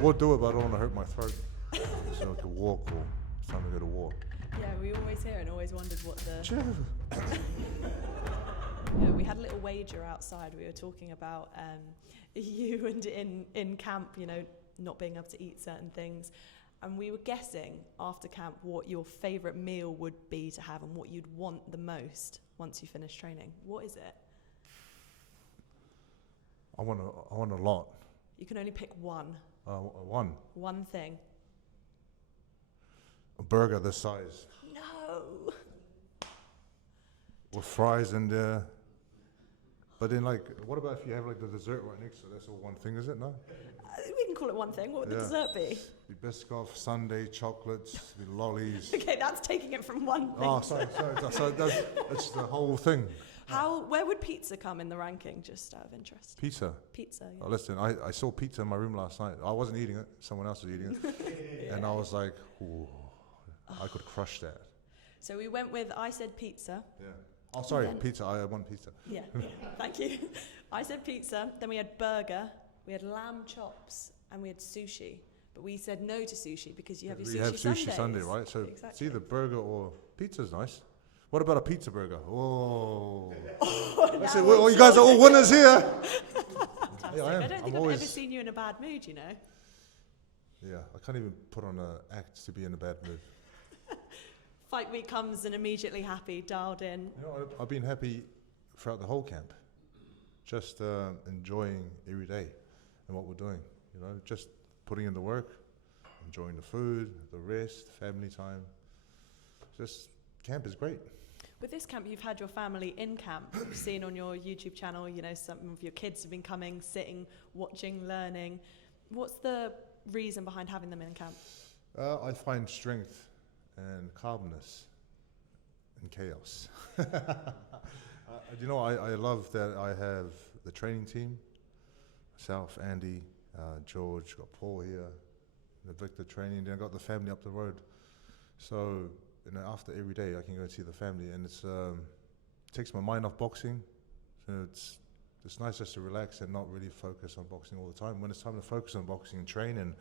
We'll do it, but I don't want to hurt my throat. So I could walk or it's time to go to war. Yeah, we always hear and always wondered what the... Yeah, we had a little wager outside. We were talking about you and in camp, you know, not being able to eat certain things. And we were guessing after camp what your favourite meal would be to have and what you'd want the most once you finish training. What is it? I want a lot. You can only pick one. One. One thing. A burger this size. No. With fries in there. But then, like, what about if you have, like, the dessert right next to it? That's all one thing, is it? No? We can call it one thing. What would the dessert be? The Biscoff, sundae, chocolates, the lollies. Okay, that's taking it from one thing. Oh, sorry. So that's the whole thing. Where would pizza come in the ranking, just out of interest? Pizza? Pizza, yeah. Oh, listen, I saw pizza in my room last night. I wasn't eating it. Someone else was eating it. Yeah. And I was like, ooh, I could crush that. So we went with, I said pizza. Yeah. Oh, sorry, pizza. I want pizza. Yeah, thank you. I said pizza, then we had burger, we had lamb chops, and we had sushi. But we said no to sushi because you have your sushi Sundays. We have sushi Sunday, right? So exactly. It's either burger or pizza's nice. What about a pizza burger? Oh. Listen, you guys are all winners here. Yeah, I don't think I've ever seen you in a bad mood, you know. Yeah, I can't even put on an act to be in a bad mood. Fight week comes and immediately happy, dialed in. You know, I've been happy throughout the whole camp. Just enjoying every day and what we're doing. You know, just putting in the work, enjoying the food, the rest, family time. Just camp is great. With this camp, you've had your family in camp. We've seen on your YouTube channel, you know, some of your kids have been coming, sitting, watching, learning. What's the reason behind having them in camp? I find strength and calmness in chaos. You know, I love that I have the training team, myself, Andy, George, got Paul here, the Victor training, then I got the family up the road. So, you know, after every day I can go and see the family, and it's takes my mind off boxing. So it's nice just to relax and not really focus on boxing all the time. When it's time to focus on boxing and train and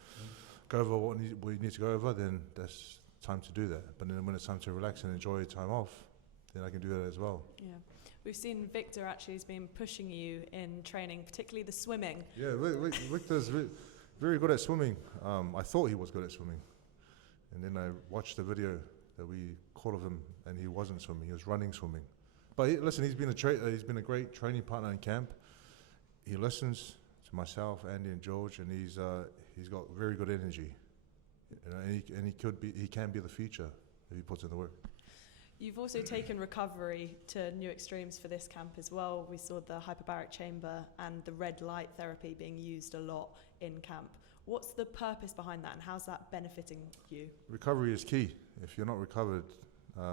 go over what we need to go over, then that's time to do that. But then when it's time to relax and enjoy time off, then I can do that as well. Yeah. We've seen Victor actually has been pushing you in training, particularly the swimming. Yeah, Victor's very good at swimming. I thought he was good at swimming. And then I watched the video that we caught of him, and he wasn't swimming, he was running swimming. But listen, he's been a great training partner in camp. He listens to myself, Andy and George, and he's got very good energy. You know, and he can be the future if he puts in the work. You've also taken recovery to new extremes for this camp as well. We saw the hyperbaric chamber and the red light therapy being used a lot in camp. What's the purpose behind that, and how's that benefiting you? Recovery is key. If you're not recovered,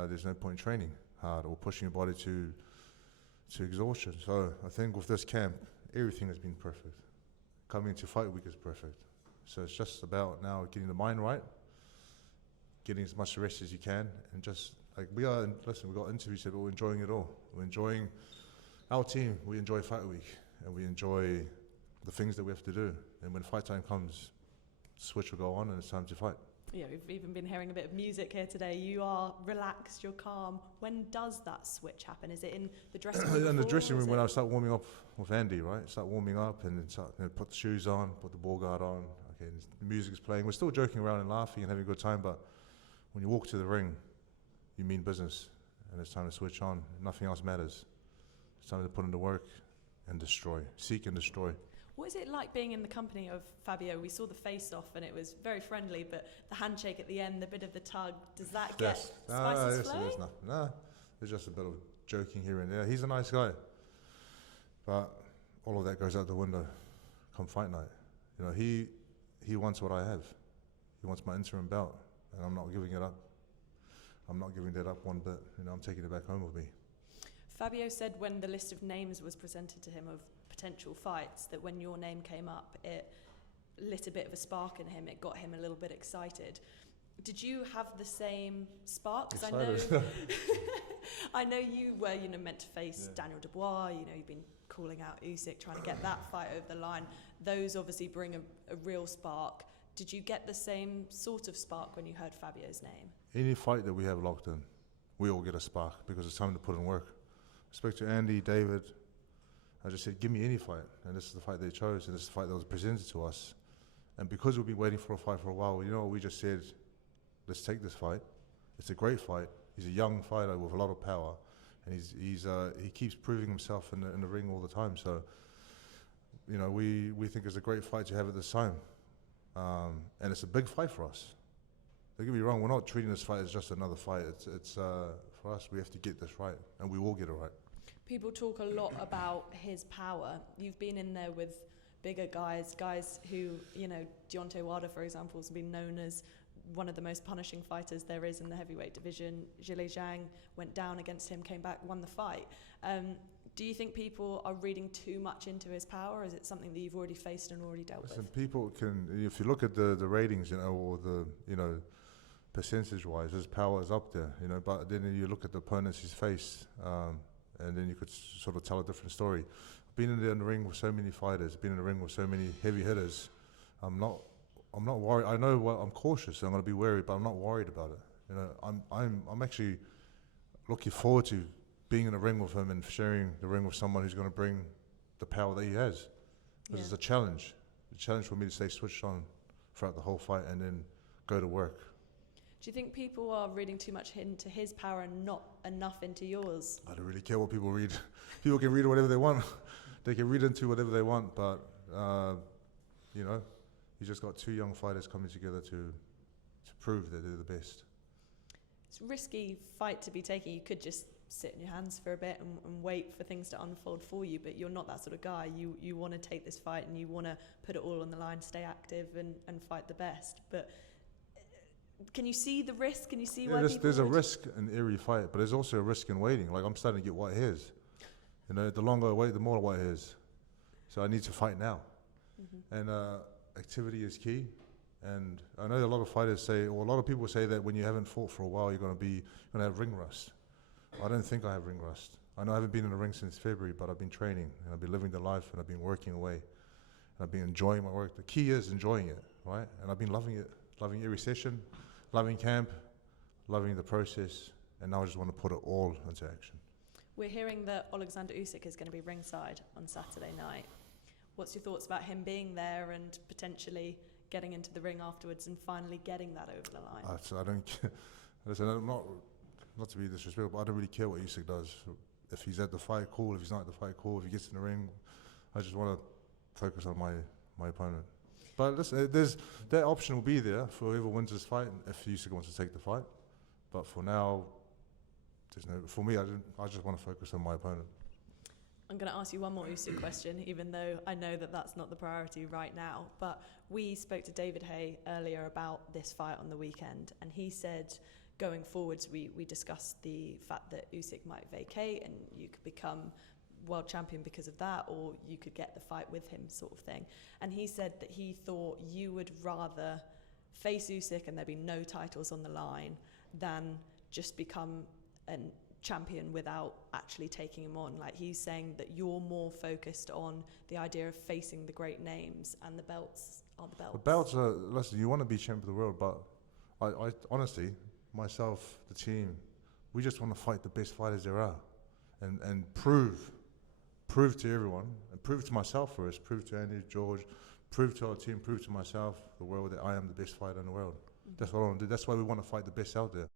there's no point in training hard or pushing your body to exhaustion. So I think with this camp, everything has been perfect. Coming to fight week is perfect. So it's just about now getting the mind right, getting as much rest as you can, and just like we've got interviews that we're enjoying it all. We're enjoying our team, we enjoy fight week, and we enjoy the things that we have to do. And when fight time comes, the switch will go on and it's time to fight. Yeah, we've even been hearing a bit of music here today. You are relaxed, you're calm. When does that switch happen? Is it in the dressing room? In the dressing room when I start warming up with Andy, right? Start warming up and then start, put the shoes on, put the ball guard on. Okay, the music's playing. We're still joking around and laughing and having a good time, but when you walk to the ring, you mean business, and it's time to switch on. Nothing else matters. It's time to put in the work and destroy, seek and destroy. What is it like being in the company of Fabio? We saw the face-off and it was very friendly, but the handshake at the end, the bit of the tug, does that get spices flowing? There's nothing. No, there's just a bit of joking here and there. He's a nice guy, but all of that goes out the window come fight night. You know, he wants what I have. He wants my interim belt, and I'm not giving it up. I'm not giving that up one bit. You know, I'm taking it back home with me. Fabio said when the list of names was presented to him of potential fights, that when your name came up, it lit a bit of a spark in him. It got him a little bit excited. Did you have the same spark? Because Excited. I know you were, meant to face Yeah. Daniel Dubois. You've been calling out Usyk, trying to get that fight over the line. Those obviously bring a real spark. Did you get the same sort of spark when you heard Fabio's name? Any fight that we have locked in, we all get a spark because it's time to put in work. I spoke to Andy, David. I just said, give me any fight. And this is the fight they chose, and this is the fight that was presented to us. And because we've been waiting for a fight for a while, we just said, let's take this fight. It's a great fight. He's a young fighter with a lot of power, and he keeps proving himself in the ring all the time. So, we think it's a great fight to have at this time, and it's a big fight for us. Don't get me wrong. We're not treating this fight as just another fight. It's for us. We have to get this right, and we will get it right. People talk a lot about his power. You've been in there with bigger guys who, Deontay Wilder, for example, has been known as one of the most punishing fighters there is in the heavyweight division. Zhilei Zhang went down against him, came back, won the fight. Do you think people are reading too much into his power, or is it something that you've already faced and already dealt with? People can, if you look at the ratings, or the, percentage-wise, his power is up there, but then you look at the opponents he's faced, and then you could sort of tell a different story. Been in the ring with so many fighters, been in the ring with so many heavy hitters. I'm not worried. I know I'm cautious. I'm going to be wary, but I'm not worried about it. I'm actually looking forward to being in the ring with him and sharing the ring with someone who's going to bring the power that he has. Because it's a challenge. A challenge for me to stay switched on throughout the whole fight and then go to work. Do you think people are reading too much into his power and not enough into yours? I don't really care what people read. People can read whatever they want. They can read into whatever they want, but, you just got two young fighters coming together to prove that they're the best. It's a risky fight to be taking. You could just sit in your hands for a bit and wait for things to unfold for you, but you're not that sort of guy. You want to take this fight and you want to put it all on the line, stay active and fight the best. But can you see the risk? Can you see why people there's a risk in every fight, but there's also a risk in waiting. Like, I'm starting to get white hairs. The longer I wait, the more white hairs. So I need to fight now. Mm-hmm. And activity is key. And I know a lot of fighters say, or a lot of people say that when you haven't fought for a while, you're going to have ring rust. I don't think I have ring rust. I know I haven't been in the ring since February, but I've been training and I've been living the life and I've been working away. And I've been enjoying my work. The key is enjoying it, right? And I've been loving it, loving every session, loving camp, loving the process, and now I just want to put it all into action. We're hearing that Alexander Usyk is going to be ringside on Saturday night. What's your thoughts about him being there and potentially getting into the ring afterwards and finally getting that over the line? I don't. Listen, I'm not to be disrespectful, but I don't really care what Usyk does. If he's at the fight, cool. If he's not at the fight, cool. If he gets in the ring, I just want to focus on my opponent. But listen, that option will be there for whoever wins this fight if Usyk wants to take the fight. But for now, for me, I just want to focus on my opponent. I'm going to ask you one more Usyk question, even though I know that that's not the priority right now. But we spoke to David Hay earlier about this fight on the weekend, and he said, going forwards, we discussed the fact that Usyk might vacate and you could become world champion because of that, or you could get the fight with him, sort of thing. And he said that he thought you would rather face Usyk and there be no titles on the line than just become a champion without actually taking him on. Like, he's saying that you're more focused on the idea of facing the great names, and the belts are the belts. The belts are, listen, you want to be champion of the world, but I honestly, myself, the team, we just want to fight the best fighters there are and prove to everyone, and prove to myself first, prove to Andy, George, prove to our team, prove to myself, the world, that I am the best fighter in the world. Mm-hmm. That's what I want to do. That's why we want to fight the best out there.